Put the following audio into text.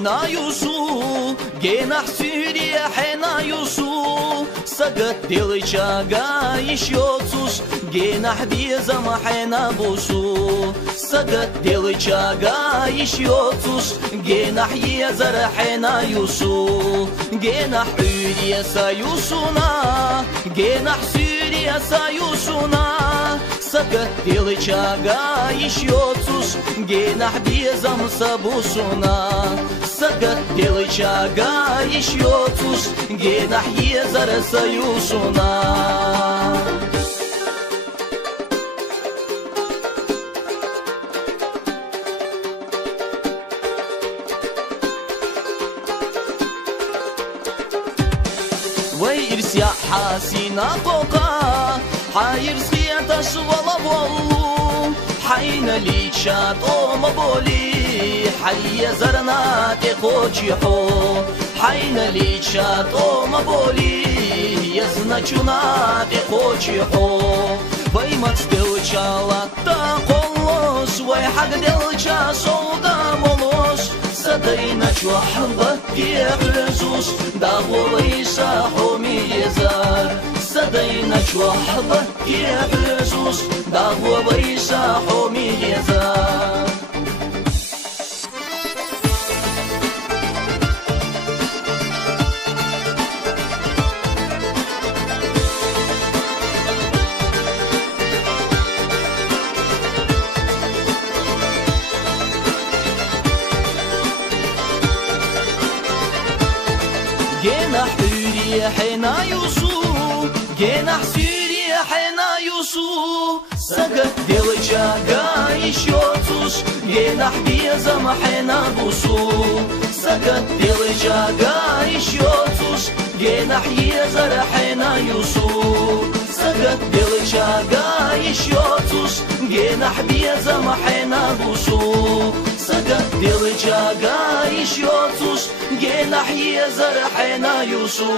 حنا يوسو جناح سوريا حنا يوسو سقط دلشاقا يشيوتوش جناح بيزم حنا بوسو سقط دلشاقا يشيوتوش جناح يزر حنا يوسو جناح سوريا سايوسونا جناح سوريا سايوسونا سقط دلشاقا يشيوتوش جناح بيزم سابوسونا سقط دلشاقا يشيوتوش جناح يزر سايوسونا ويرس يا حاسينا فوقا حيرس خيانتاش ولا بولو حين ليك شاد أم بولي حي زرنا تخوشي حو حين ليك شاد أم بولي يزنا چونا تخوشي حو وي مكس دلچا لاتا قولوش وي حق دلچا صودا مولوش صدينا شو حبك يغزوش داغولي ساحو ميزار صدينا شو حبك يغزوش داغولي ساحو ميزار جناح سوريا حنا يوسو جناح سوريا حنا يوسو سقط دلشاقا يشيوتوش جناح بيزم حنا بوسو سقط دلشاقا يشيوتوش جناح يزر حنا يوسو سقط دلشاقا يشيوتوش جناح بيزم حنا بوسو سقط دلشاقا يشيوتوش جناح يزر حنا يوسو